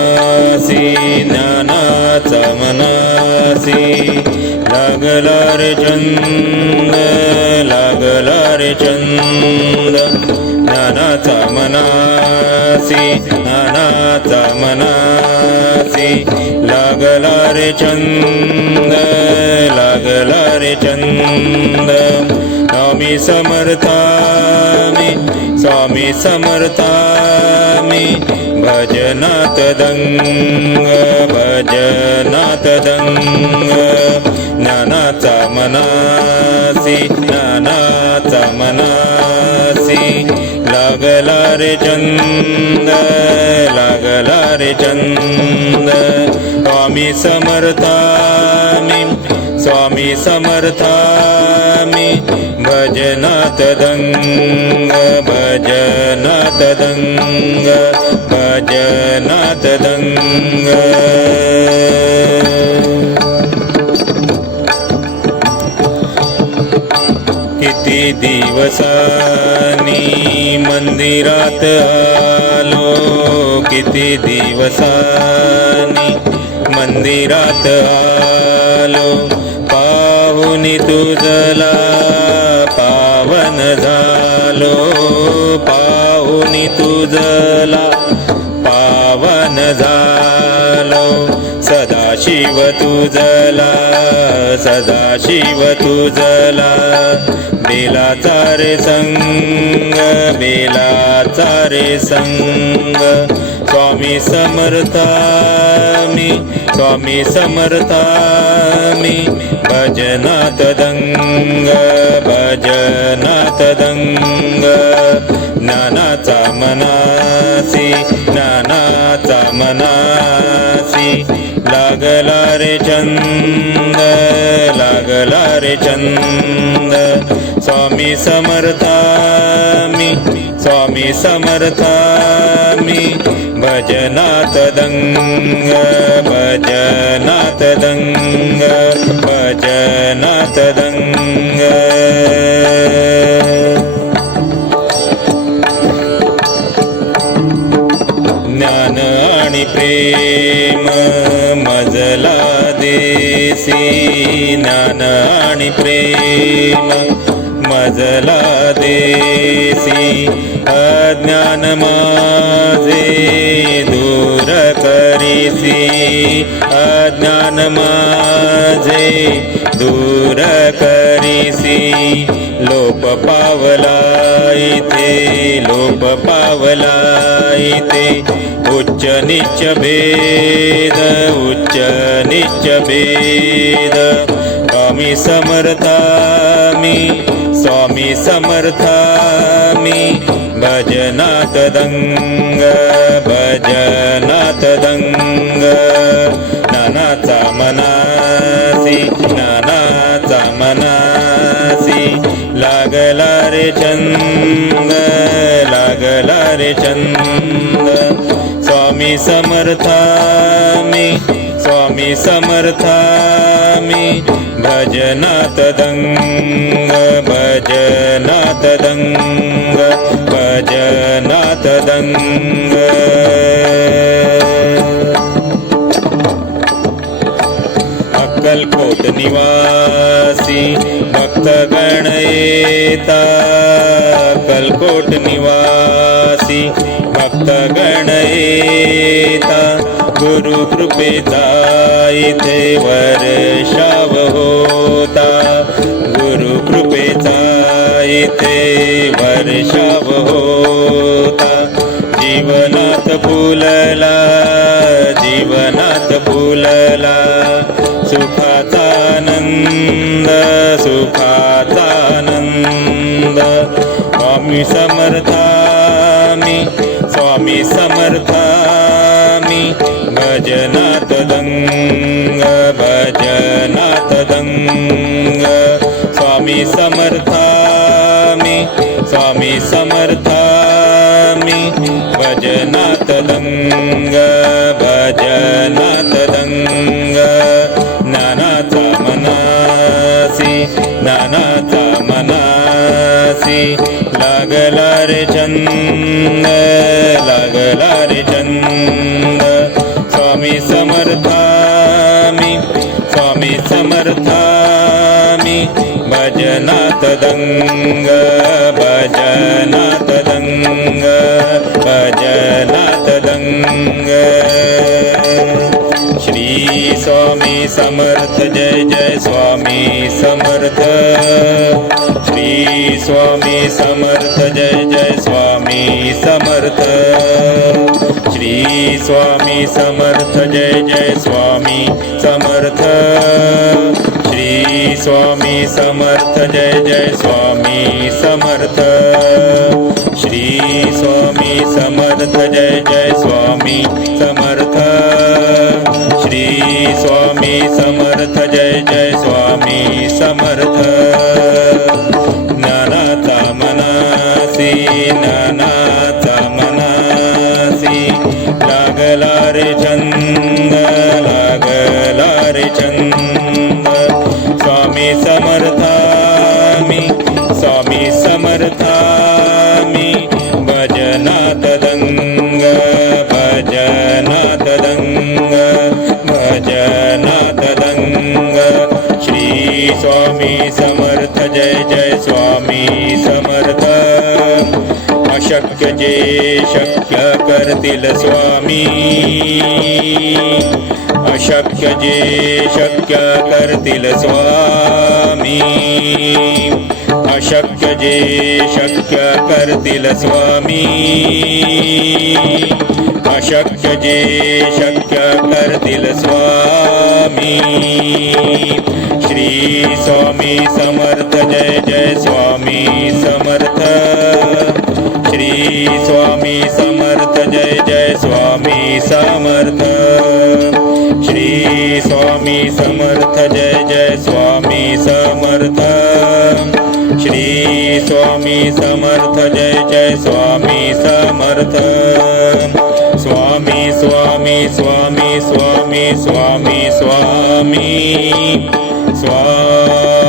मनासी ज्ञानाचा मनासी लागला रे छंद लागला रे छंद ज्ञानाचा मनासी ज्ञानाचा मनासी लागला रे छंद लागला रे छंद स्वामी समर्थामी स्वामी समर्थामी भजनात दंग भजनात दंग ज्ञानाचा मनासी ज्ञानाचा मनासी लागला रे छंद लागला रे छंद स्वामी समर्थामी स्वामी समर्थामी भजनात दंग भजनात दंग भजनात दंग किती दिवसांनी मंदिरात आलो किती दिवसांनी मंदिरात आलो पाहुनी तुझला पावन झालो पाहुनी तुझला पावन झालो सदाशिव तुझला सदाशिव तुझला बेलाचा रे संग बेलाचा रे संग स्वामी समर्थामी स्वामी समर्थामी भजनात दंग भजनात दंग ज्ञानाचा मनासी ज्ञानाचा मनासी लागला रे छंद लागला रे छंद स्वामी समर्थामी स्वामी समर्थामी भजनात दंग भजनात दंग भजनात दंग ज्ञान आणि प्रेम मजला देसी ज्ञान आणि प्रेम मजला देसी अज्ञान माझे दूर करीसी अज्ञान माझे दूर करीसी लोप पावला इथे लोप पावला इथे उच्च नीच भेद उच्च नीच भेद स्वामी समर्थामी स्वामी समर्थामी भजनात दंग भजनात दंग ज्ञानाचा मनासी ज्ञानाचा मनासी लागला रे छंद लागला रे छंद स्वामी समर्थामी स्वामी समर्थामी भजनात दंग भजनात दंग भजनात दंग अक्कलकोट निवासी भक्तगण येता अक्कलकोट निवासी भक्तगण येता गुरु कृपेचा इथे वर्षाव होता गुरु कृपेचा इथे वर्षाव होता जीवनात फुलला जीवनात फुलला सुखाचा आनंद सुखाचा आनंद स्वामी समर्थामी स्वामी समर्थामी भजनात दंग भजनात दंग स्वामी समर्थामी स्वामी समर्थामी भजनात दंग भजनात दंग ज्ञानाचा मनासी ज्ञानाचा मनासी लागला रे छंद लागला रे छंद भजनात दंग भजनात दंग श्री स्वामी समर्थ जय जय स्वामी समर्थ श्री स्वामी समर्थ जय जय स्वामी समर्थ श्री स्वामी समर्थ जय जय स्वामी समर्थ श्री स्वामी समर्थ जय जय स्वामी समर्थ श्री स्वामी समर्थ जय जय स्वामी समर्थ श्री स्वामी समर्थ जय जय स्वामी समर्थ ज्ञानाचा मनासी ज्ञानाचा मनासी लागला रे छंद लागला रे छंद स्वामी समर्थामी स्वामी समर्थामी भजनात दंग भजनात दंग भजनात दंग श्री स्वामी समर्थ जय जय स्वामी समर्थ अशक्य जे शक्य करतील स्वामी अशक्य जे शक्य करतील स्वामी अशक्य जे शक्य करतील स्वामी अशक्य जे शक्य करतील स्वामी श्री स्वामी समर्थ जय जय स्वामी समर्थ श्री स्वामी समर्थ जय जय स्वामी समर्थ श्री स्वामी समर्थ जय जय स्वामी समर्थ श्री स्वामी समर्थ जय जय स्वामी समर्थ स्वामी स्वामी स्वामी स्वामी स्वामी स्वामी स्वामी